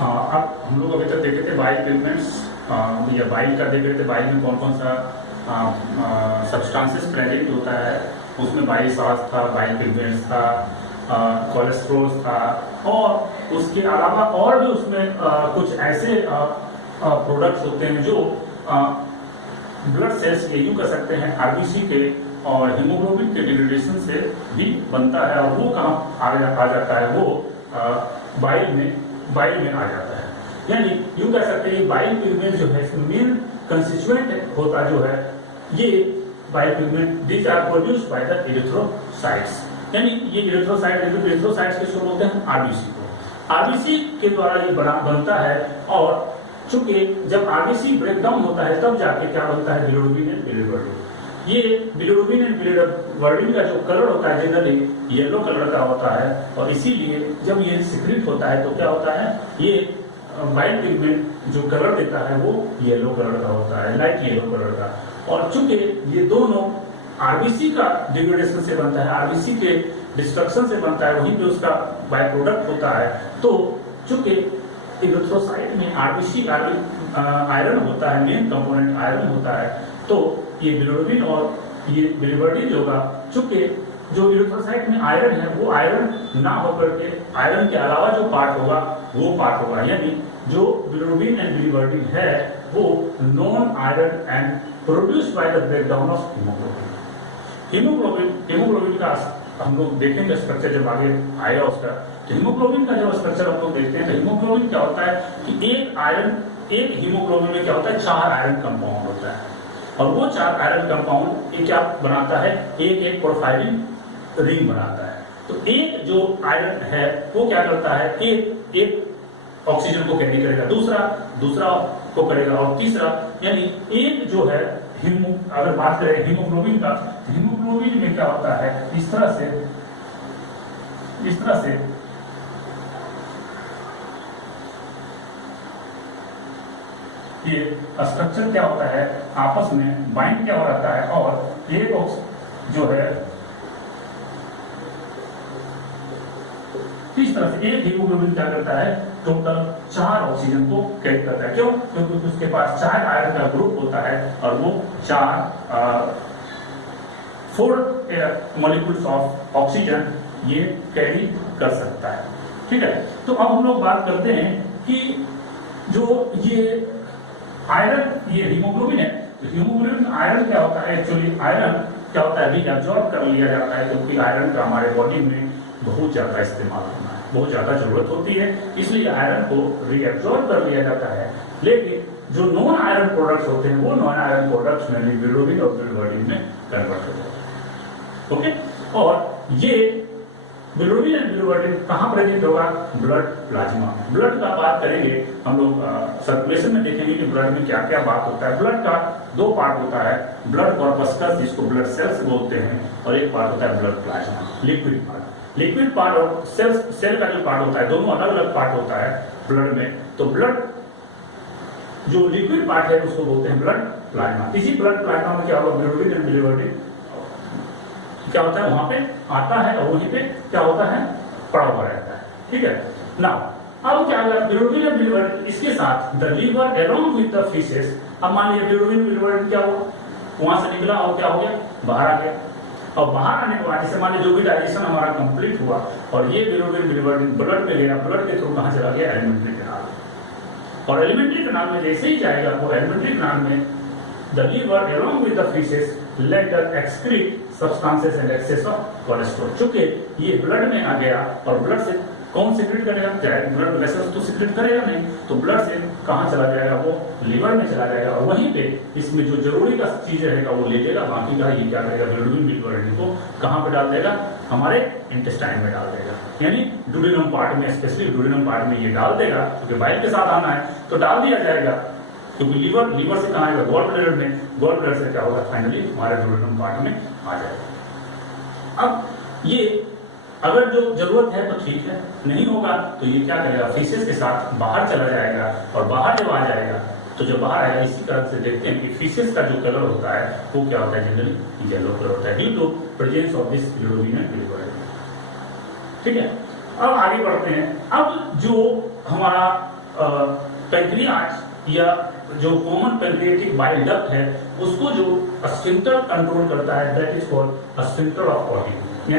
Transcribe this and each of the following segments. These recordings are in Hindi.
अब हम लोग अभी तक देखे थे बाइल पिगमेंट्स, या बाइल का देख रहे थे, बाइल में कौन कौन सा सब्सटेंसेस प्रेजेंट होता है। उसमें बाइल सॉस था, बाइल पिगमेंट्स था, कोलेस्ट्रोल था, और उसके अलावा और भी उसमें कुछ ऐसे प्रोडक्ट्स होते हैं जो ब्लड सेल्स के, यूँ कह सकते हैं आरबीसी के और हीमोग्लोबिन के डिग्रेडेशन से भी बनता है, और वो कहाँ आ जाता है, वो बाइल में आ जाता है। यानी यूँ कह सकते हैं बाइल पिगमेंट जो है इसमें मेन कंस्टिट्यूएंट होता जो है ये bile pigment, these are produced by the erythrocytes. यानी ये एरिथ्रोसाइट्स किसको बोलते हैं? आरबीसी को। आरबीसी के द्वारा ये बनता है, और चूंकि जब आरबीसी ब्रेकडाउन होता है तब जाके क्या बनता है? Bilirubin and bilirubin. ये बिलिरुबिन एंड बिलिरुबिन का जो कलर होता है जनरली येलो कलर का होता है, और इसीलिए जब ये सिक्रीट होता है तो क्या होता है? ये बाइल पिगमेंट जो कलर देता है वो येलो कलर का होता है, लाइट येलो कलर का। और चूंकि ये दोनों आरबीसी का डिग्रेडेशन से बनता है, आरबीसी के डिस्ट्रक्शन से बनता है, वहीं पे उसका बाय प्रोडक्ट होता है, तो चूंकि एरिथ्रोसाइट में आरबीसी आयरन होता है, मेन कंपोनेंट आयरन होता है, तो ये बिलिरुबिन और ये बिलिरुबिन होगा। चूंकि जो एरिथ्रोसाइट में आयरन है वो आयरन ना होकर के आयरन के अलावा जो पार्ट होगा वो पार्ट होगा, यानी जो बिलिरुबिन एंड बिलिरुबिन है वो non iron and produced by the breakdown of haemoglobin. Haemoglobin का हम लोग देखेंगे स्ट्रक्चर जब आगे आएगा उसका। तो हीमोग्लोबिन का जब स्ट्रक्चर हम लोग देखते हैं तो हीमोग्लोबिन क्या होता है कि एक हीमोग्लोबिन में क्या होता है? 4 आयरन कंपाउंड होता है, और वो 4 आयरन कंपाउंड ये क्या बनाता है? एक पोरफायरिन रिंग बनाता है। तो एक जो आयरन है वो क्या करता है? एक ऑक्सीजन को कैरी करेगा, दूसरा को करेगा, और तीसरा, यानी एक जो है अगर बात करें हीमोग्लोबिन का, हीमोग्लोबिन में क्या होता है? इस तरह से ये स्ट्रक्चर क्या होता है? आपस में बाइंड क्या हो जाता है, और एक जो है इस तरह से एक हीमोग्लोबिन क्या करता है? टोटल 4 ऑक्सीजन को कैरी करता है। क्यों? क्योंकि उसके पास 4 आयरन का ग्रुप होता है, और वो 4 मॉलिक्यूल्स ऑफ ऑक्सीजन ये कैरी कर सकता है। ठीक है, तो अब हम लोग बात करते हैं कि जो ये आयरन, ये हीमोग्लोबिन है, तो हीमोग्लोबिन आयरन क्या होता है? एक्चुअली आयरन क्या होता है? अभी एब्जॉर्ब कर लिया जाता है, क्योंकि आयरन का हमारे बॉडी में बहुत ज्यादा इस्तेमाल होना है, बहुत ज्यादा जरूरत होती है, इसलिए आयरन को रीएब्जॉर्ब कर लिया जाता है। लेकिन जो नॉन आयरन प्रोडक्ट्स होते हैं वो नॉन आयरन प्रोडक्ट्स में बिलिरुबिन और बिलिरुबिन में कन्वर्ट हो जाते हैं। ओके, और ये बिलिरुबिन एंड बिलिरुबिन कहाँ प्रेजेंट होगा? ब्लड प्लाज्मा में। ब्लड का बात करेंगे हम लोग, सर्कुलेशन में देखेंगे कि ब्लड में क्या क्या बात होता है। ब्लड का 2 पार्ट होता है, ब्लड कॉर्पस्कस जिसको ब्लड सेल्स बोलते हैं, और एक पार्ट होता है blood plasma, liquid part. Liquid part और सेल का जो पार्ट होता है, दोनों अलग अलग पार्ट होता है ब्लड में। तो ब्लड जो लिक्विड पार्ट है उसको बोलते हैं ब्लड प्लाज्मा। इसी ब्लड प्लाज्मा में क्या होगा? बिलिरुबिन एंड बिलिरुबिन क्या होता है? वहां पे आता है, और वहीं पे क्या होता है? पड़ा हुआ रहता है। ठीक है ना। अब क्या होगा? बिलिरुबिन एंड बिलिरुबिन इसके साथ the liver along with the faeces. अब मान लिया बिलिरुबिन बिलिरुबिन क्या हुआ? वहां से निकला और क्या हो गया? बाहर आ गया। और बाहर आने के बाद जैसे मान लीजिए जो भी डाइजेशन हमारा कंप्लीट हुआ, और ये बिलिरुबिन बिलिरुबिन ब्लड में गया, ब्लड के थ्रू कहां चला गया? Alimentary canal. और एलिमेंट्री कैनाल में जैसे ही जाएगा वो एलिमेंट्री कैनाल में the liver along with the faeces later excrete substances and excess of cholesterol. चूंकि ये ब्लड में आ गया, और ब्लड से कौन सिक्रेट करेगा? ब्लड वेसल्स तो सिक्रेट करेगा नहीं, तो ब्लड से कहां चला जाएगा? वो लीवर में चला जाएगा, और वहीं पे इसमें जो जरूरी का चीज रहेगा वो ले लेगा, बाकी का ये क्या करेगा? बिलिरुबिन बिलिरुबिन को कहां पे डाल देगा? हमारे इंटेस्टाइन में डाल देगा, यानी डुडेनम पार्ट में, स्पेशली डुडेनम पार्ट में ये डाल देगा, क्योंकि बाइल के साथ आना है तो डाल दिया जाएगा। क्योंकि लीवर से कहां आएगा? गॉल ब्लैडर में, गॉल ब्लैडर से क्या होगा? फाइनली हमारे डुडेनम पार्ट में आ जाएगा। अब ये अगर जो जरूरत है तो ठीक है, नहीं होगा तो ये क्या करेगा? फीसेस के साथ बाहर चला जाएगा, और बाहर जब आ जाएगा तो जब बाहर आएगा इसी तरह से देखते हैं कि फीसेस का जो कलर होता है वो क्या होता है? जनरली येलो कलर होता है, due to presence of this bilirubin and bilirubin. ठीक है, अब आगे बढ़ते हैं। अब जो हमारा पैंक्रियाज या जो कॉमन पैंक्रियाटिक बाइल डक्ट है उसको जो स्फिंक्टर कंट्रोल करता है, that is called sphincter of Oddi.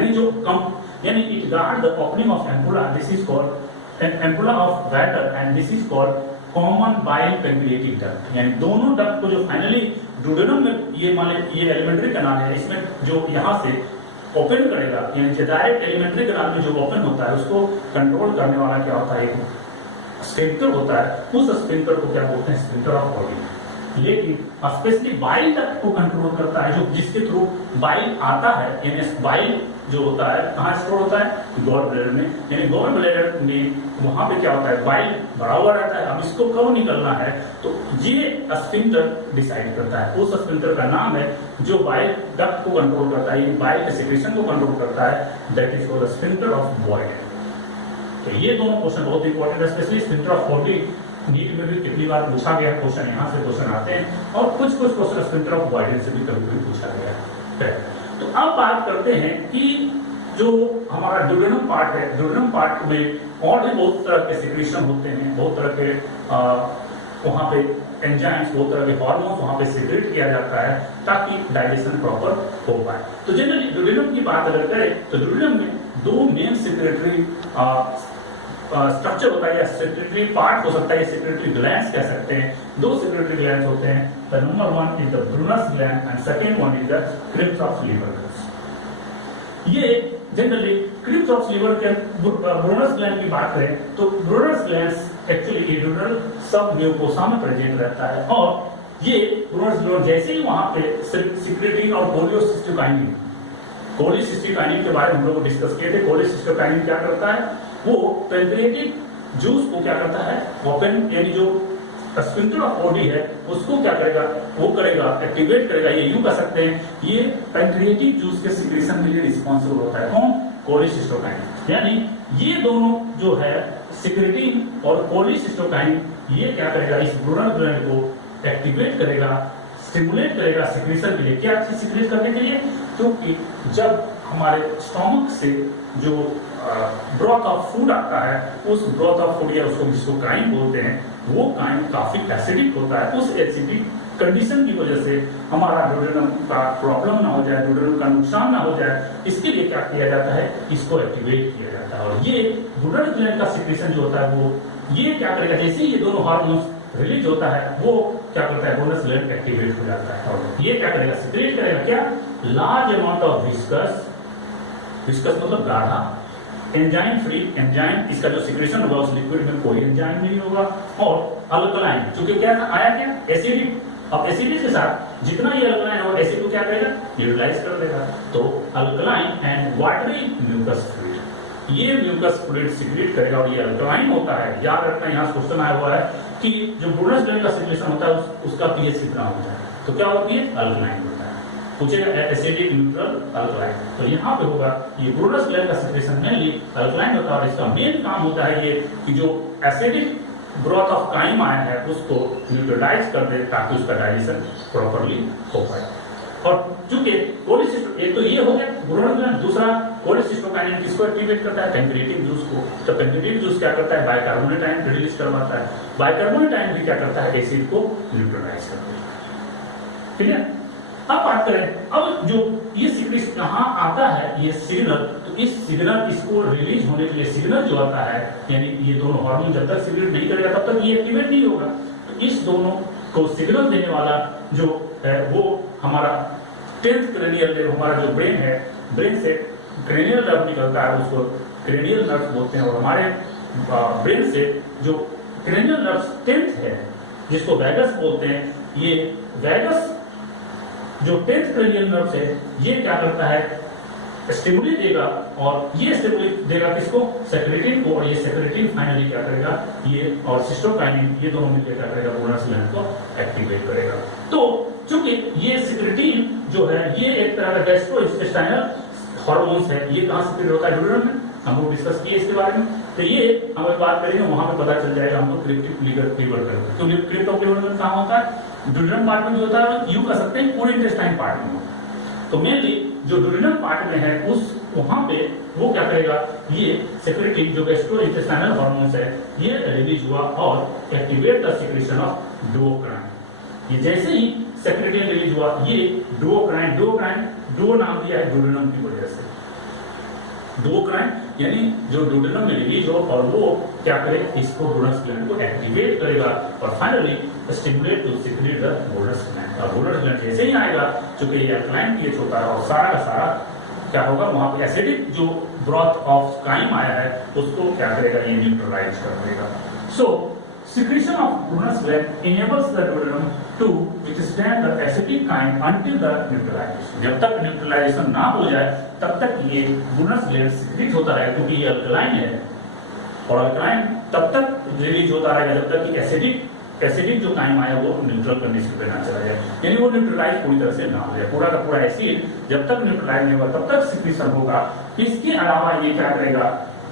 यानी it guard the opening of ampulla, this is called ampulla of Vater and this is called common bile pancreatic duct. यानी दोनों डक्ट को जो फाइनली डुडेनम में ये मान ये एलिमेंट्री कैनाल है, इसमें जो यहाँ से ओपन करेगा यानी डायरेक्ट एलिमेंट्री कैनाल में जो ओपन होता है उसको कंट्रोल करने वाला क्या होता है, एक स्फिंक्टर होता है। उस स्फिंक्टर को क्या बोलते हैं, स्फिंक्टर ऑफ पॉटी। लेकिन स्पेशली बाइल डक्ट को कंट्रोल करता है, जो जिसके थ्रू बाइल आता है, यानी बाइल जो होता है कहाँ स्टोर होता है, गॉल ब्लैडर में। यानी गॉल ब्लैडर में वहां पे क्या होता है, बाइल भरा हुआ रहता है। अब इसको कब निकलना है तो ये स्फिंक्टर डिसाइड करता है। उस स्फिंक्टर का नाम है जो बाइल डक्ट को कंट्रोल करता है, बाइल के सेक्रेशन को कंट्रोल करता है, that is called sphincter of Boyd. तो ये दोनों क्वेश्चन बहुत इंपॉर्टेंट है, specially sphincter of body NEET में भी कितनी बार पूछा गया क्वेश्चन, यहाँ से क्वेश्चन आते हैं और कुछ क्वेश्चन स्फिंक्टर ऑफ बॉडी से भी कभी कभी पूछा गया है। तो अब बात करते हैं कि जो हमारा ड्यूडेनम पार्ट है, ड्यूडेनम पार्ट में और भी बहुत तरह के सिक्रीशन होते हैं, बहुत तरह के वहां पे एंजाइम्स, बहुत तरह के हार्मोन्स वहां पे सीक्रेट किया जाता है ताकि डाइजेशन प्रॉपर हो पाए। तो जनरली ड्यूडेनम की बात अगर करें तो ड्यूडेनम में दो मेन सेक्रेटरी स्ट्रक्चर होता है या सेक्रेटरी पार्ट हो सकता है, या सेक्रेटरी ग्लैंड्स कह सकते हैं। दो सेक्रेटरी ग्लैंड्स होते हैं, the number one is the Brunner's gland and second one is the crypts of liver. ये जनरली क्रिप्स ऑफ लीवर के ब्रूनस ग्लैंड की बात करें तो Brunner's glands actually urinal submucosa में प्रेजेंट रहता है और ये ब्रूनस ग्लैंड जैसे ही वहां पे सिक्रेटिंग और कोलियोसिस्टोकाइनिन, कोलिसिस्टोकाइनिन के बारे में हम लोग डिस्कस किए थे। कोलिसिस्टोकाइनिन क्या करता है, वो पैंक्रियाटिक जूस को क्या करता है, ओपन यानी जो स्फिंक्टर ऑफ बॉडी है उसको क्या करेगा, वो करेगा एक्टिवेट करेगा। ये यूं कह सकते हैं ये पैंक्रियाटिक जूस के सिक्रेशन के लिए रिस्पॉन्सिबल होता है। कौन, कोलिसिस्टोकाइनिन। यानी ये दोनों जो है सिक्रेटिन और कोलिसिस्टोकाइनिन, ये क्या करेगा, इस ब्रूनस ग्लैंड को एक्टिवेट करेगा, स्टिमुलेट करेगा सिक्रेशन के लिए। क्या चीज सिक्रेट करने के लिए, क्योंकि जब हमारे स्टोमक से जो ब्रॉथ ऑफ फूड आता है, उस ब्रॉथ ऑफ फूड या उसको जिसको काइम बोलते हैं, वो काइम काफी एसिडिक होता है। उस एसिडिक कंडीशन की वजह से हमारा ड्यूडेनम का प्रॉब्लम ना हो जाए, ड्यूडेनम का नुकसान ना हो जाए, इसके लिए क्या किया जाता है, इसको एक्टिवेट किया जाता है। और ये ब्रूनस ग्लैंड का सिक्रेशन जो होता है वो ये क्या करेगा, जैसे ये दोनों हार्मोन्स रिलीज होता है वो क्या करता है, ब्रूनस ग्लैंड एक्टिवेट हो जाता है और ये क्या करेगा, सिक्रेट करेगा क्या, large amount of viscous, viscous मतलब गाढ़ा, एंजाइम फ्री, एंजाइम इसका जो सिक्रेशन होगा उस लिक्विड में कोई एंजाइम नहीं होगा, और अल्कलाइन, क्योंकि क्या आया क्या, एसिडिक। अब एसिडिक के साथ जितना ये अल्कलाइन होगा एसिड को क्या करेगा, न्यूट्रलाइज कर देगा। तो alkaline and watery mucus fluid, ये म्यूकस फ्लूइड सिक्रेट करेगा और ये अल्कलाइन होता है। याद रखना, यहाँ क्वेश्चन आया हुआ है कि जो ब्रूनस ग्लैंड का सिक्रेशन होता है उसका पीएच कितना होता है, तो क्या होती है, अल्कलाइन होता है। पूछेगा एसिडिक, न्यूट्रल, अल्कलाइन, तो यहाँ पे होगा ये ब्रूनस ग्लैंड का सिक्रेशन मेनली अल्कलाइन होता है और इसका मेन काम होता है ये कि जो एसिडिक ब्रॉथ ऑफ काइम आया है उसको न्यूट्रलाइज कर दे ताकि उसका डाइजेशन प्रॉपर्ली हो पाए। और चूंकि कोलिसिस्टो, एक तो ये हो गया ब्रूनस ग्लैंड, दूसरा कोलिसिस्टोकाइनिन किसको एक्टिवेट करता है, पैंक्रियाटिक जूस को। तो पैंक्रियाटिक जूस क्या करता है, बाइकार्बोनेट आयन रिलीज करवाता है, बाइकार्बोनेट आयन भी क्या करता है, एसिड को न्यूट्रलाइज करता है। ठीक है, अब बात करें, अब जो ये सिक्रेशन कहाँ आता है, ये सिग्नल, तो इस सिग्नल इसको रिलीज होने के लिए सिग्नल जो आता है, यानी ये दोनों हार्मोन जब तक सिक्रेट नहीं करेगा तब तक ये एक्टिवेट नहीं होगा। तो इस दोनों को सिग्नल देने वाला जो है वो हमारा 10th क्रेनियल नर्व, हमारा जो ब्रेन है, ब्रेन से क्रेनियल नर्व निकलता है, उसको क्रेनियल नर्व बोलते हैं। और हमारे ब्रेन से जो क्रेनियल नर्व 10th है जिसको वैगस बोलते हैं, ये वैगस जो 10th क्रेनियल नर्व है ये क्या करता है, स्टिमुलेट देगा, और ये स्टिमुलेट देगा किसको, सेक्रेटिन को, और ये सेक्रेटिन फाइनली क्या करेगा, ये और सिस्टोकाइनिन, ये दोनों मिलकर क्या करेगा, ब्रूनस ग्लैंड को एक्टिवेट करेगा। तो चूंकि ये सेक्रेटिन जो है ये एक तरह का गैस्ट्रोइंटेस्टाइनल हार्मोन्स है, ये कहाँ से होता है, ड्यूडेनम में, हम लोग डिस्कस किए इसके बारे में। तो ये हम बात करेंगे वहां पे पता चल जाएगा हमको क्रिप्टिक लीवर करेंगे। तो क्रिप्ट ऑफ लीवर कहाँ होता है, ड्यूडेनम पार्ट में जो होता है यूं कह सकते हैं पूरे इंटेस्टाइन पार्ट में। तो मेनली जो ड्यूडेनम पार्ट में है उस वहां पे वो क्या करेगा, ये सेक्रेटरी जो गैस्ट्रोइंटेस्टाइनल हार्मोन्स है ये रिलीज हुआ और एक्टिवेट द सिक्रेशन ऑफ डुओक्राइन। ये जैसे ही सेक्रेटरी रिलीज हुआ ये डुओक्राइन डुओ नाम दिया है डुओडेनम की वजह से। डुओक्राइन यानी जो डुओडेनम में रिलीज हो और वो क्या करे, इसको बोनस ग्लैंड को एक्टिवेट करेगा और finally stimulate to secrete the bonus gland. और बोनस ग्लैंड जैसे ही आएगा, चूंकि ये अल्कलाइन पीएच होता है और सारा का सारा क्या होगा, वहां पे एसिडिक जो ब्रॉथ ऑफ काइम आया है उसको क्या करेगा, ये न्यूट्रलाइज कर देगा। सो secretion of bonus gland enables the duodenum to withstand the acidic chyme until the neutralization। जब तक न्यूट्रलाइजेशन ना हो जाए तब तक ये बोनस ग्लैंड सिक्रेट होता रहेगा, क्योंकि ये अल्कलाइन है और अल्कलाइन तब तक रिलीज होता रहेगा जब तक कि एसिडिक जो काइम आया वो न्यूट्रल कंडीशन पे ना चला जाए, यानी वो न्यूट्रलाइज पूरी तरह से ना हो जाए। पूरा का पूरा एसिड जब तक न्यूट्रलाइज नहीं होगा तब तक सिक्रेशन होगा। इसके अलावा ये क्या करेगा,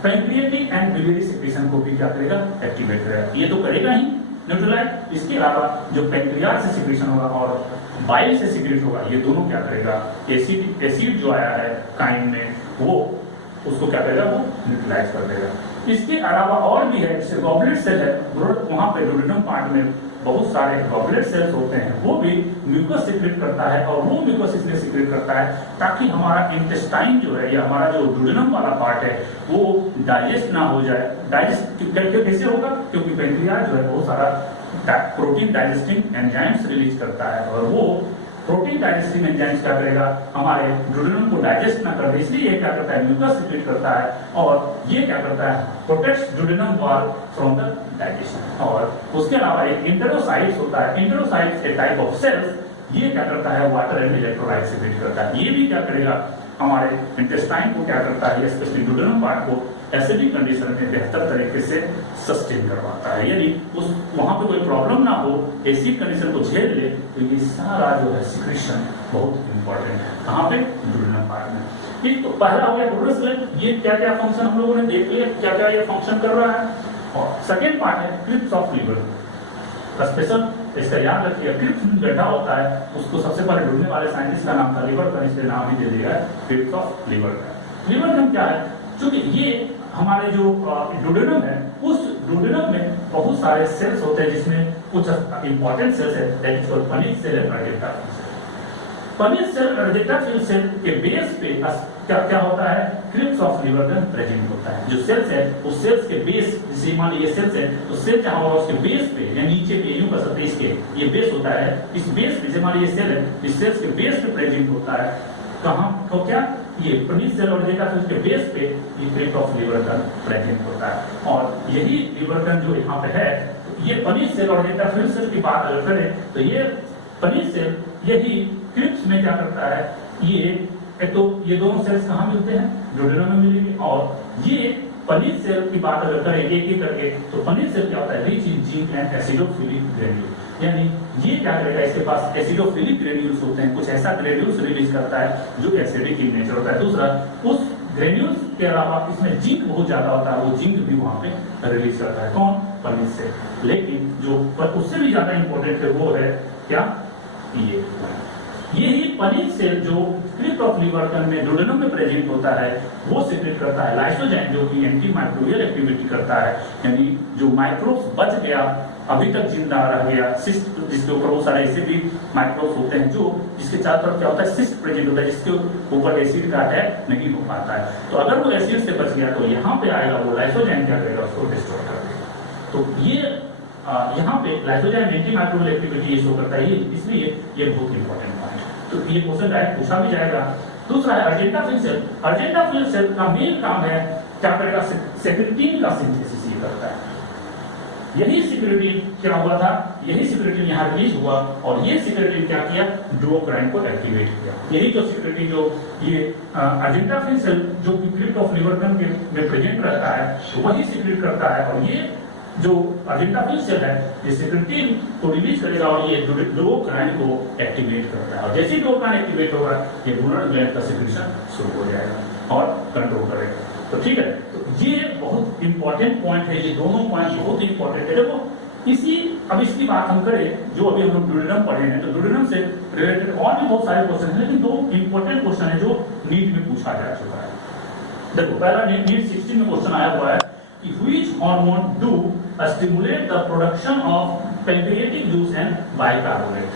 पैंक्रियाटिक एंड बिलियरी सिक्रेशन को भी क्या करेगा, एक्टिवेट करेगा। ये तो करेगा ही न्यूट्रलाइज, इसके अलावा जो पैंक्रियाज से सिक्रेशन होगा और बाइल से सिक्रेट होगा, ये दोनों क्या करेगा, एसिड जो आया है काइम में वो उसको क्या करेगा, वो न्यूट्रलाइज कर देगा। इसके अलावा और भी है, जैसे गॉबलेट सेल है, वहां पे डुओडेनम पार्ट में बहुत सारे गॉबलेट सेल्स होते हैं, वो भी म्यूकस सिक्रेट करता है और वो म्यूकस इसलिए सिक्रेट करता है ताकि हमारा इंटेस्टाइन जो है या हमारा जो डुओडेनम वाला पार्ट है वो डाइजेस्ट ना हो जाए। डाइजेस्ट कैसे होगा, क्योंकि पैंक्रियाज जो है बहुत सारा प्रोटीन डाइजेस्टिंग एंजाइम्स रिलीज करता है और वो प्रोटीन डाइजेस्टिंग एंजाइम्स क्या करेगा, हमारे डुओडेनम को डाइजेस्ट ना कर दे, इसलिए ये क्या करता है, म्यूकस सिक्रेट करता है और ये क्या करता है, protects duodenum wall from the digestion. और उसके अलावा एक इंटेरोसाइट्स होता है, इंटेरोसाइट्स ए टाइप ऑफ सेल्स, ये क्या करता है, वाटर एंड इलेक्ट्रोलाइट सिक्रेट करता है। ये भी क्या करेगा, हमारे इंटेस्टाइन को क्या करता है, स्पेशली डुओडेनम पार्ट को एसिडिक कंडीशन में बेहतर तरीके से सस्टेन करवाता है, यानी उस वहां पे कोई प्रॉब्लम ना हो, एसिड कंडीशन को झेल ले। तो ये सारा जो है सिक्रेशन बहुत इंपॉर्टेंट है, कहाँ पे, डुओडेनम पार्ट में। ठीक, तो पहला हो गया बोनस ग्लैंड, ये क्या क्या फंक्शन हम लोगों ने देख लिया, क्या क्या ये फंक्शन कर रहा है। और सेकेंड पार्ट है क्रिप्स ऑफ लीवर, स्पेशल इसका याद रखिएगा, क्रिप्स गड्ढा होता है, उसको सबसे पहले ढूंढने वाले साइंटिस्ट का नाम था लिवर, इसलिए नाम ही दे दिया है क्रिप्स ऑफ लीवर का। लिवर क्या है, क्योंकि ये हमारे जो डुओडेनम है, उस डुओडेनम में बहुत सारे सेल्स होते हैं जिसमें कुछ इंपॉर्टेंट सेल्स है, that is called paneth cell and argentaffin cell. Paneth cell argentaffin cell के बेस पे क्या होता है, क्रिप्स ऑफ लीवर का प्रेजेंट होता है। जो सेल्स है उस सेल्स के बेस, जैसे मान लीजिए सेल्स है तो सेल जहां होगा उसके बेस पे या नीचे पे, यूं कर सकते हैं, इसके ये बेस होता है, इस बेस पे जैसे मान लीजिए सेल है, इस सेल्स के बेस पे प्रेजेंट होता है। कहां तो क्या, ये पनिज सेल अर्जेक्टाइल के बेस पे ये क्रिप्स ऑफ लीवर का प्रेजेंट होता है। और यही लीवर का जो यहाँ पे है, ये पनिज सेल अर्जेक्टाइल सेल की बात अगर करें तो ये पनिज सेल यही क्रिप्स में क्या करता है, ये तो ये दोनों सेल्स कहाँ मिलते हैं, डुओडेनम में मिलेंगे। और ये पनिज सेल की बात अगर करें एक एक करके, तो पनिज सेल क्या होता है, rich in zinc and acidophilic granule, यानी ये क्या करेगा, इसके पास एसिडोफिलिक ग्रेन्यूल्स होते हैं, कुछ ऐसा ग्रेन्यूल्स रिलीज करता है जो एसिडिक इन नेचर होता है। दूसरा, उस ग्रेन्यूल्स के अलावा इसमें जिंक बहुत ज्यादा होता है, वो जिंक भी वहां पे रिलीज करता है, कौन, पनिज सेल। लेकिन जो उससे भी ज्यादा इंपॉर्टेंट है वो है क्या, यही पनिज सेल जो क्रिप्स ऑफ लीवर में डुओडेनम में प्रेजेंट होता है, वो सिक्रेट करता है लाइसोजाइम, जो कि एंटी माइक्रोबियल एक्टिविटी करता है, यानी जो माइक्रोब्स बच गया, अभी तक जिंदा रह गया, सिस्ट जिसके ऊपर बहुत सारे ऐसे भी माइक्रोब्स होते हैं जो जिसके चारों तरफ क्या होता है, सिस्ट प्रेजेंट होता है, जिसके ऊपर एसिड का अटैक नहीं हो पाता है। तो अगर वो एसिड से बच गया तो यहाँ पे आएगा, वो लाइसोजाइम क्या करेगा, उसको डिस्ट्रॉय कर देगा। तो ये यहाँ पे lysozyme anti microbial activity show करता है, इसलिए ये बहुत इंपॉर्टेंट पॉइंट है। तो ये क्वेश्चन डायरेक्ट पूछा भी जाएगा। दूसरा है अर्जेंटाफिल सेल। अर्जेंटाफिल सेल का मेन काम है क्या करेगा, सेक्रेटिन का सिंथेसिस ये करता है। यही सिक्रेटिन क्या हुआ था, यही सिक्रेटिन यहाँ रिलीज हुआ और ये सिक्रेटिन क्या किया, डुओक्राइन को एक्टिवेट किया। यही जो सिक्रेटिन जो ये अर्जेंटाफिल सेल जो क्रिप्स ऑफ लीवर में प्रेजेंट रहता है, वही सिक्रेट करता है और ये जो अर्जेंटाफिल सेल है ये सिक्रेटिन को रिलीज करेगा और ये डुओक्राइन को एक्टिवेट करता है। और जैसे ही डुओक्राइन एक्टिवेट होगा ये बोनस ग्लैंड का सिक्रेशन शुरू हो जाएगा और कंट्रोल करेगा। तो ठीक है, तो ये बहुत इंपॉर्टेंट पॉइंट है, ये दोनों पॉइंट बहुत इंपॉर्टेंट है। देखो अब इसकी बात हम करें, जो अभी हम लोग डुओडेनम पढ़े हैं, तो डुओडेनम से रिलेटेड और भी बहुत सारे क्वेश्चन हैं, लेकिन दो इंपॉर्टेंट क्वेश्चन है जो नीट में पूछा जा चुका है। देखो पहला नीट 16 में क्वेश्चन आया हुआ है कि which hormone do stimulate the production of pancreatic juice and bicarbonate.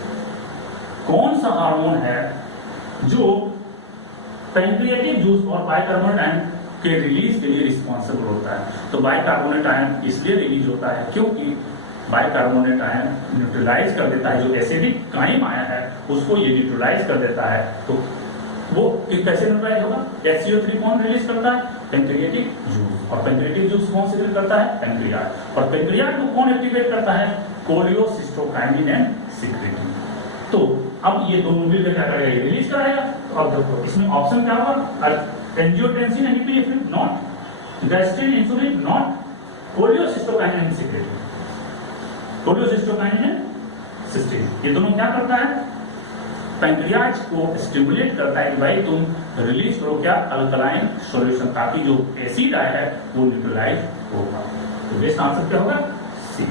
कौन सा हार्मोन है जो पैंक्रियाटिक जूस और बाइकार्बोनेट आयन के रिलीज के लिए रिस्पॉन्सिबल होता है। तो बाइकार्बोनेट आयन इसलिए रिलीज होता है क्योंकि बाइकार्बोनेट आयन न्यूट्रलाइज कर देता है, जो एसिडिक काइम आया है उसको ये न्यूट्रलाइज कर देता है। तो वो कैसे न्यूट्रलाइज होगा? HCO3 कौन रिलीज करता है? Pancreatic juice. और पैंक्रियाटिक जूस कौन सिक्रेट करता है? पैंक्रियाज। और पैंक्रियाज को कौन एक्टिवेट करता है? कोलियोसिस्टोकाइनिन एंड सिक्रेटिन। तो अब ये दोनों मिलकर क्या करेगा? रिलीज कराएगा। तो अब देखो इसमें ऑप्शन क्या होगा? Angiotensin and epinephrine not, gastrin insulin not, cholecystokinin and secretin. Cholecystokinin and cysteine ये दोनों क्या करता है? पैंक्रियाज को स्टिमुलेट करता है कि भाई तुम रिलीज करो क्या? अल्कलाइन सॉल्यूशन, ताकि जो एसिड आया है वो न्यूट्रलाइज होगा। तो बेस्ट आंसर क्या होगा? सी।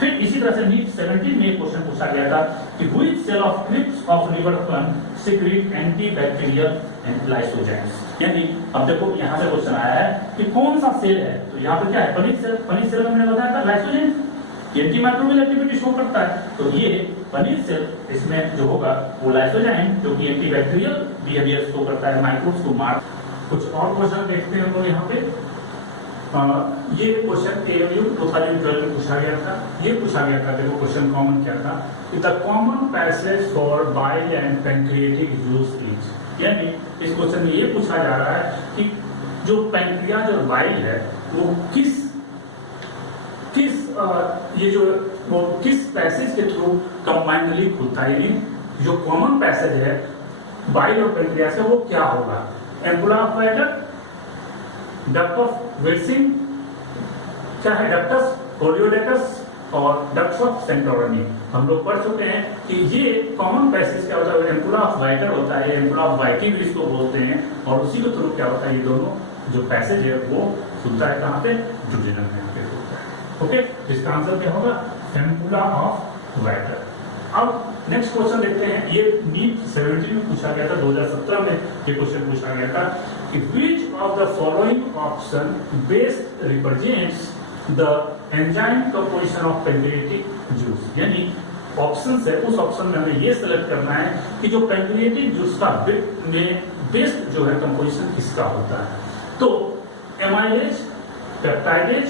फिर इसी तरह से नीट 17 में क्वेश्चन पूछा गया था कि which cell of crypts of Lieberkuhn secrete antibacterial and lysozymes. यानी अब देखो यहां से क्वेश्चन आया है कि कौन सा सेल है, तो यहां पे क्या है? Panic cell. पनिक सेल में मैंने बताया था लाइसोजाइम एंटीमाइक्रोबियल एक्टिविटी शो करता है। तो ये पनीर सेल इसमें जो होगा वो लाइसोजाइम जो कि एंटीबैक्टीरियल बिहेवियर शो करता है, माइक्रोब्स को मार। कुछ और क्वेश्चन देखते हैं हम लोग यहाँ पे। ये क्वेश्चन AMU 2012 में पूछा गया था। ये पूछा गया था, देखो क्वेश्चन कॉमन क्या था कि the common passage for bile and pancreatic juice is. यानी इस क्वेश्चन में ये पूछा जा रहा है कि जो पैंक्रियाज और बाइल है वो किस पैसेज के थ्रू कंबाइनली खुलता है। यानी जो कॉमन पैसेज है बाइल और पैंक्रियाज का वो क्या होगा? Ampulla of Vater, duct of Wilson, क्या है? डक्टस कोलियोडेटस और डक्ट्स ऑफ सेंटोरनी। हम लोग पढ़ चुके हैं कि ये कॉमन पैसेज क्या होता है? एम्पुला ऑफ वाइटर होता है, एम्पुला ऑफ वाइटी भी इसको बोलते हैं। और उसी के थ्रू क्या होता है? ये दोनों जो पैसेज है वो खुलता है कहाँ पे? जुडिनम में खुलता है। ओके, इसका आंसर क्या होगा? Ampulla of Vater. अब नेक्स्ट क्वेश्चन देखते हैं। ये नीट 17 में पूछा गया था, 2017 में ये क्वेश्चन पूछा गया था कि which of the following option best represents the enzyme composition of pancreatic juice। यानी ऑप्शन है, उस ऑप्शन में हमें ये सेलेक्ट करना है कि जो पैंक्रियाटिक जूस का बेस्ट जो है कंपोजिशन किसका होता है। तो एमाइलेज, पेप्टाइडेज,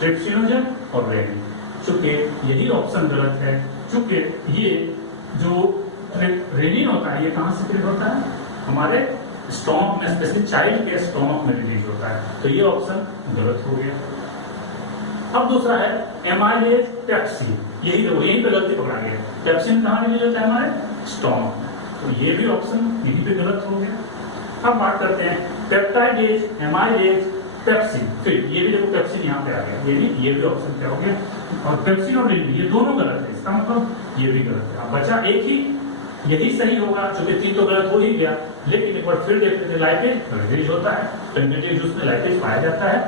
ट्रिप्सिनोजन और रेनिन। चूंकि यही ऑप्शन गलत है, चूंकि ये जो रेनिन होता है ये कहां से क्रिएट होता है? हमारे स्टोमक में, स्पेशली चाइल्ड के स्टोमक में रिलीज होता है। तो ये ऑप्शन गलत हो गया। अब दूसरा है एमाइलेज पेप्सिन। यही पे गलती पकड़ा गया। पेप्सिन कहां रिलीज होता है? हमारे स्टोमक में। तो ये भी ऑप्शन यहीं पे गलत हो गया। अब बात करते हैं पेप्टाइडेज, एमाइलेज, पेप्सिन। फिर ये भी देखो पेप्सिन यहाँ पे आ गया, ये भी ऑप्शन क्या हो गया? और पेप्सिन और रेनिन ये दोनों गलत है, इसका मतलब ये भी गलत है। अब बचा एक ही, यही सही होगा, क्योंकि 3 तो गलत हो ही गया। लेकिन एक बार फिर देखते थे, लाइपेज रिलीज होता है, पैंक्रियाटिक जूस में लाइपेज पाया जाता है।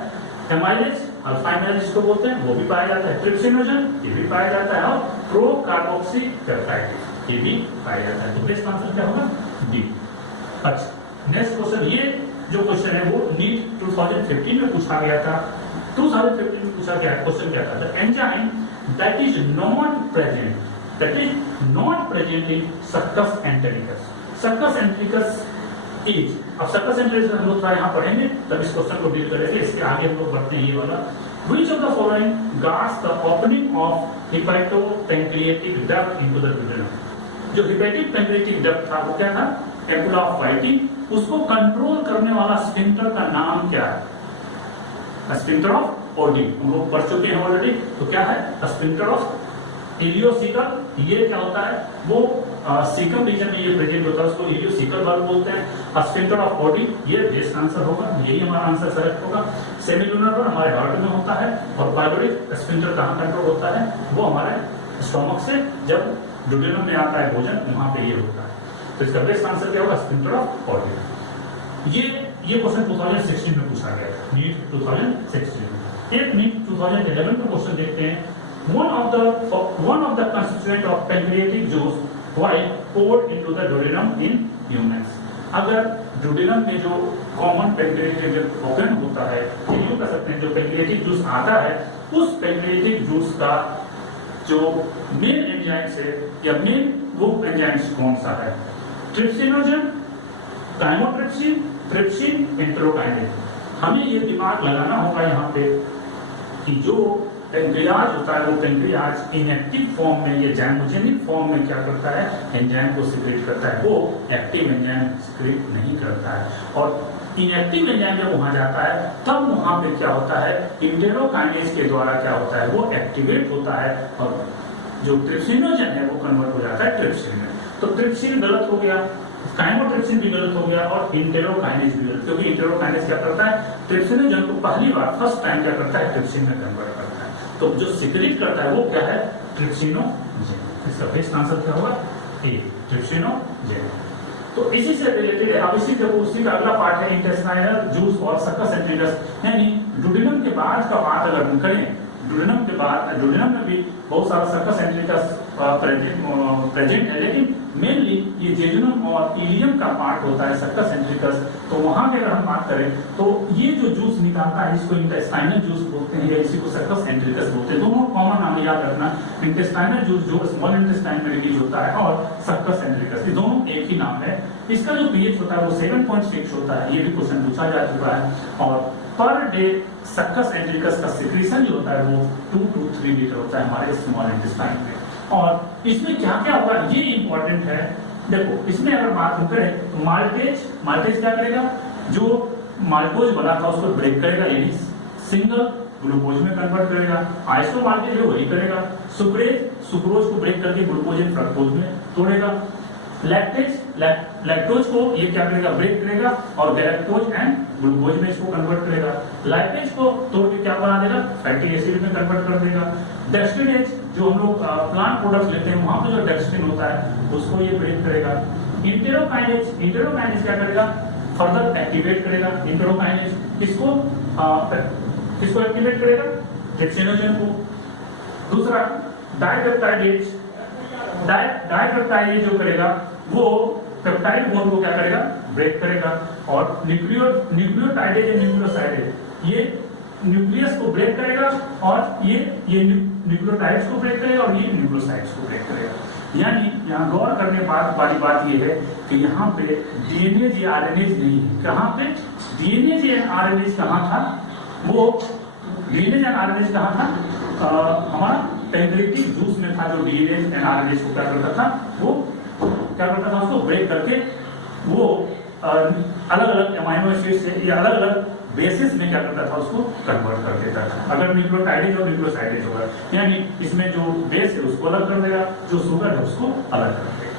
एमाइलेज, अल्फा एमाइलेज जिसको बोलते हैं वो भी पाया जाता है। ट्रिप्सिनोजन ये भी पाया जाता है। और प्रो कार्बोक्सी पेप्टाइडेज ये भी पाया जाता है। तो बेस्ट आंसर क्या होगा? डी। अच्छा, नेक्स्ट क्वेश्चन। ये जो क्वेश्चन है वो नीट 2015 में पूछा गया था। 2015 में पूछा गया क्वेश्चन क्या था? The enzyme that is not present in succus entericus. Succus entericus is, अब सक्कस एंटेरिकस हम लोग यहाँ पढ़ेंगे तब इस क्वेश्चन को डील करेंगे। इसके आगे हम लोग बढ़ते हैं ये वाला। Which of the following guards the opening of hepatopancreatic duct into the duodenum? जो हेपेटिक पैंक्रियाटिक डक्ट था वो क्या था? एम्पुला ऑफ वाइटी। उसको कंट्रोल करने वाला स्फिंक्टर का नाम क्या है? Sphincter of OD. हम लोग पढ़ चुके हैं ऑलरेडी। तो क्या है? Sphincter of ileocaecal. ये क्या होता है? वो सीकम रीजन में ये प्रेजेंट होता है, उसको इलियोसिकल वाल्व बोलते हैं। स्फिंक्टर ऑफ ओडी ये बेस्ट आंसर होगा, यही हमारा आंसर सेलेक्ट होगा। सेमिलुनर पर हमारे हार्ट में होता है। और पाइलोरिक स्फिंक्टर कहाँ कंट्रोल होता है? वो हमारे स्टोमक से जब डुडेनम में आता है भोजन, वहां पे ये होता है। तो इसका बेस्ट आंसर क्या होगा? Sphincter of OD. ये क्वेश्चन 2016 में पूछा गया था, नीट 2016 में। एक नीट 2011 का क्वेश्चन देखते हैं। One of the constituent of pancreatic juice while poured into the duodenum in humans। अगर ड्यूडेनम में जो कॉमन पैंक्रियाटिक ओपन होता है, यूं कह सकते हैं जो पैंक्रियाटिक जूस आता है, उस पैंक्रियाटिक जूस का जो मेन एंजाइम्स है या मेन ग्रुप एंजाइम्स कौन सा है? Trypsinogen, chymotrypsin, trypsin, enterokinase. हमें ये दिमाग लगाना होगा यहाँ पे कि जो पेंक्रियाज होता है वो पेंक्रियाज इनएक्टिव फॉर्म में या जैमोजेनिक फॉर्म में क्या करता है? एंजाइम को सिक्रेट करता है, वो एक्टिव एंजाइम सिक्रेट नहीं करता है। और इनएक्टिव एंजाइम जब वहां जाता है तब वहां पे क्या होता है? इंटेरोकाइनेज के द्वारा क्या होता है? वो एक्टिवेट होता है और जो ट्रिप्सिनोजन है वो कन्वर्ट हो जाता है ट्रिप्सिन में। तो ट्रिप्सिन गलत हो गया, काइमोट्रिप्सिन भी गलत हो गया और इंटेरोकाइनेज भी गलत, क्योंकि इंटेरोकाइनेज क्या करता है? ट्रिप्सिनोजन को पहली बार फर्स्ट टाइम क्या करता है? ट्रिप्सिन में कन्वर्ट करता है। तो जो सिक्रेट करता है वो क्या है? ट्रिप्सिनोजन। इसका बेस्ट आंसर क्या होगा? ए, ट्रिप्सिनोजन। तो इसी से रिलेटेड है। अब उसी का अगला पार्ट है इंटेस्टाइनल जूस और सक्कस सेंट्रिकस, यानी ड्यूडेनम के बाद का बात अगर हम करें, ड्यूडेनम के बाद ड्यूडेनम में भी बहुत सारा सक्कस सेंट्रिकस प्रेजेंट है, लेकिन मेनली ये जेजुनम और इलियम का पार्ट होता है सक्कस सेंट्रिकस। तो वहां की अगर हम बात करें तो ये जो जूस निकालता है इसको इंटेस्टाइनल जूस बोलते हैं या इसी को सक्कस सेंट्रिकस बोलते हैं। दोनों कॉमन नाम याद रखना, इंटेस्टाइनल जूस जो स्मॉल इंटेस्टाइन में रिलीज होता है और सक्कस सेंट्रिकस, ये दोनों एक ही नाम है। इसका जो पीएच होता है वो 7.6 होता है, ये भी क्वेश्चन पूछा जा चुका है। और पर डे सक्कस सेंट्रिकस का सिक्रीशन जो होता है वो 2 to 3 लीटर होता है हमारे स्मॉल इंटेस्टाइन में। और इसमें क्या क्या होगा ये इंपॉर्टेंट है। देखो इसमें अगर बात हम करें तो माल्टेज क्या करेगा? जो माल्टोज बना था उसको ब्रेक करेगा, यानी सिंगल ग्लूकोज में कन्वर्ट करेगा। आइसो माल्टेज वही करेगा। सुक्रोज को ब्रेक करके ग्लूकोज एंड फ्रक्टोज में तोड़ेगा। लैक्टोज को ये क्या करेगा? ब्रेक करेगा और गैलेक्टोज एंड ग्लूकोज में इसको कन्वर्ट करेगा। लाइपेज को तोड़ के क्या बना देगा? फैटी एसिड में कन्वर्ट कर देगा। डेक्स्ट्रिनेज जो हम लोग प्लांट प्रोडक्ट्स लेते हैं वहां पे जो डेक्स्ट्रिन होता है उसको ये ब्रेक करेगा। इंटेरोकाइनेज क्या करेगा? फर्दर एक्टिवेट करेगा। इंटेरोकाइनेज किसको एक्टिवेट करेगा? ट्रिप्सिनोजन को। दूसरा डाइपेप्टाइड जो करेगा वो पेप्टाइड बॉन्ड को क्या करेगा? ब्रेक करेगा। और न्यूक्लियोटाइडेज या न्यूक्लियोसाइडेज ये न्यूक्लियस को ब्रेक करेगा और ये न्यूक्लियोटाइड्स को ब्रेक करेगा और ये न्यूक्लियोसाइड्स को ब्रेक करेगा। यानी यहाँ गौर करने वाली बात ये है कि यहाँ पे डीएनएज या आरएनएज नहीं है। कहाँ पे डीएनएज या आरएनएज कहाँ था? वो डीएनएज एंड आरएनएज कहाँ था? हमारा पैंक्रियाटिक जूस में था, जो डीएनएज एंड आरएनएज को क्या करता था? वो क्या करता था? उसको ब्रेक करके वो अलग अलग अमाइनो एसिड से या अलग अलग बेसिस में क्या करता था? उसको कन्वर्ट कर देता था। अगर न्यूक्लियोटाइडेज और न्यूक्लियोसाइडेज होगा, यानी इसमें जो बेस है उसको अलग कर देगा, जो शुगर है उसको अलग कर देगा।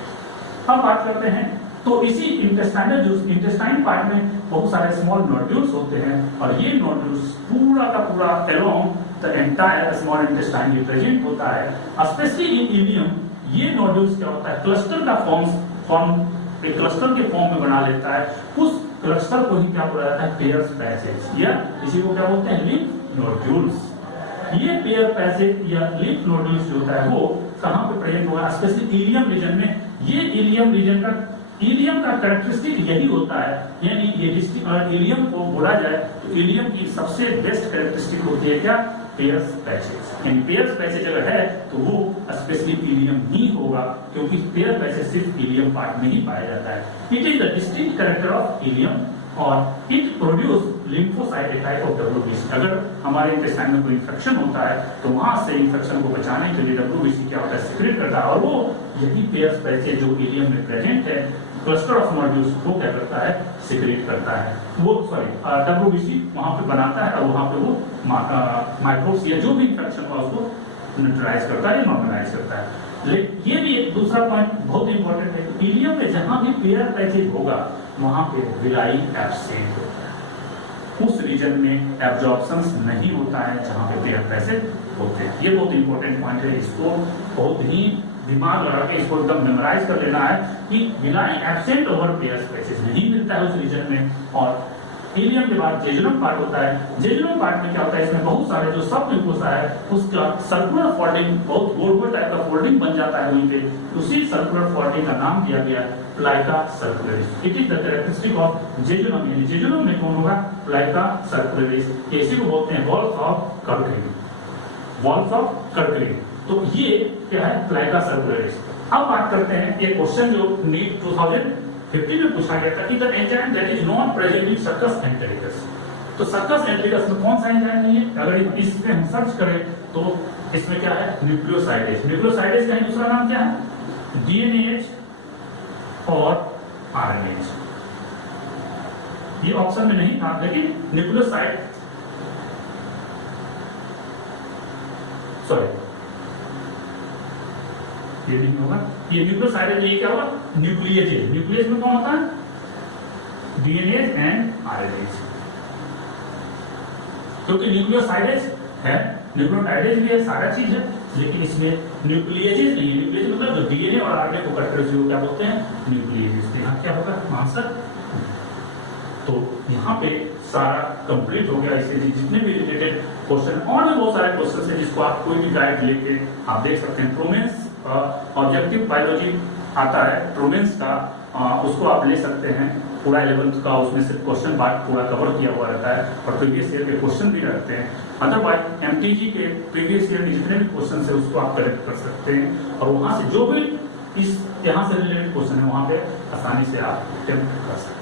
अब बात करते हैं तो इसी इंटेस्टाइनल जूस, इंटेस्टाइन पार्ट में बहुत सारे स्मॉल नोड्यूल्स होते हैं और ये नोड्यूल्स पूरा का पूरा along the entire small intestine में प्रेजेंट होता है। स्पेशली इन इलियम ये नोड्यूल्स क्या होता है? क्लस्टर का फॉर्म एक क्लस्टर के फॉर्म में बना लेता है। उस क्लस्टर को ही क्या बोला जाता है? पेयर्स पैसेज, या इसी को क्या बोलते हैं? Lymph nodules. ये पेयर पैसेज या लिम्फ नोड्यूल्स जो होता है वो कहाँ पे प्रेजेंट होगा? स्पेशली इलियम रीजन में। ये इलियम रीजन का कैरेक्टरिस्टिक यही होता है, यानी ये इलियम को बोला जाए तो इलियम की सबसे बेस्ट कैरेक्टरिस्टिक होती है क्या? Peyer's patches. यानी पेयर्स पैसेज अगर है तो वो स्पेशली इलियम ही होगा, क्योंकि पेयर पैसेज सिर्फ इलियम पार्ट में ही पाया जाता है। It is the distinct character of ileum और it produce lymphocyte type of WBC. अगर हमारे इंटेस्टाइन में कोई इंफेक्शन होता है तो वहां से इंफेक्शन को बचाने के लिए डब्ल्यूबीसी क्या होता है? सिक्रेट करता है और वो यही पेयर्स पैसेज जो इलियम में प्रेजेंट है, क्लस्टर ऑफ नोड्यूल्स को क्या करता है? सिक्रेट करता है। वो डब्ल्यूबीसी वहां पे बनाता है और वहां पे वो माइक्रोब्स या जो भी इंफेक्शन हुआ उसको न्यूट्रलाइज करता है या नॉर्मलाइज करता है। लेकिन ये भी एक दूसरा पॉइंट बहुत इंपॉर्टेंट है कि इलियम में जहां भी पेयर पैसेज होगा वहां पे विलाई एब्सेंट होता है। उस रीजन में एब्जॉर्प्शन नहीं होता है जहां पे पेयर पैसेज होते हैं। ये बहुत इंपॉर्टेंट पॉइंट है, इसको बहुत ही दिमाग लगा के इसको एकदम मेमोराइज कर लेना है कि villi absent over pair passage नहीं मिलता है उस रीजन में। और इलियम के बाद जेजुनम पार्ट होता है। जेजुनम पार्ट में क्या होता है, इसमें बहुत सारे जो सब म्यूकोसा है उसका सर्कुलर फोल्डिंग, बहुत गोल टाइप का फोल्डिंग बन जाता है वहीं पे। उसी सर्कुलर फोल्डिंग का नाम दिया गया plicae circulares. It is the characteristic of jejunum. यानी जेजुनम में कौन होगा, प्लाइका सर्कुलरिस। इसी को बोलते हैं valves of Kerckring, valves of Kerckring. तो ये क्या है, प्लाइका सर्कुलरिस। अब बात करते हैं एक क्वेश्चन जो नीट 2015 में पूछा गया था कि the enzyme that is not present in circus entericus. तो सर्कस एंटेरिकस में कौन सा एंजाइम नहीं है, अगर इसमें हम सर्च करें तो इसमें क्या है, न्यूक्लियोसाइडेज। न्यूक्लियोसाइडेज का दूसरा नाम क्या है, डीएनएच और आरएनएच। ये ऑप्शन में नहीं था, लेकिन न्यूक्लियोसाइड, सॉरी ये नहीं होगा, ये न्यूक्लियोसाइडेज, ये क्या होगा, न्यूक्लियेज। न्यूक्लियस में कौन होता है, डीएनए एंड आरएनएज। क्योंकि न्यूक्लियोसाइडेज है, न्यूक्लियोटाइडेज भी है, सारा चीज है, लेकिन इसमें न्यूक्लियेज नहीं है। न्यूक्लियेज मतलब जो डीएनए और आरएनए को कट करके क्या बोलते हैं, न्यूक्लियेज। यहाँ क्या होगा आंसर। तो यहाँ पे सारा कंप्लीट हो गया। इससे जितने भी रिलेटेड क्वेश्चन, और भी बहुत सारे क्वेश्चन है जिसको आप कोई भी गाइड लेके आप देख सकते हैं। प्रोमेंस ऑब्जेक्टिव बायोलॉजी आता है प्रोमेंस का, उसको आप ले सकते हैं। पूरा 11th का उसमें से क्वेश्चन पार्ट पूरा कवर किया हुआ रहता है और प्रीवियस ईयर के क्वेश्चन भी रहते हैं। अदरवाइज एमटीजी के प्रीवियस ईयर के जितने भी क्वेश्चन है उसको आप करेक्ट कर सकते हैं, और वहां से जो भी इस यहाँ से रिलेटेड क्वेश्चन है वहां पे आसानी से आप अटेम्प्ट कर सकते हैं।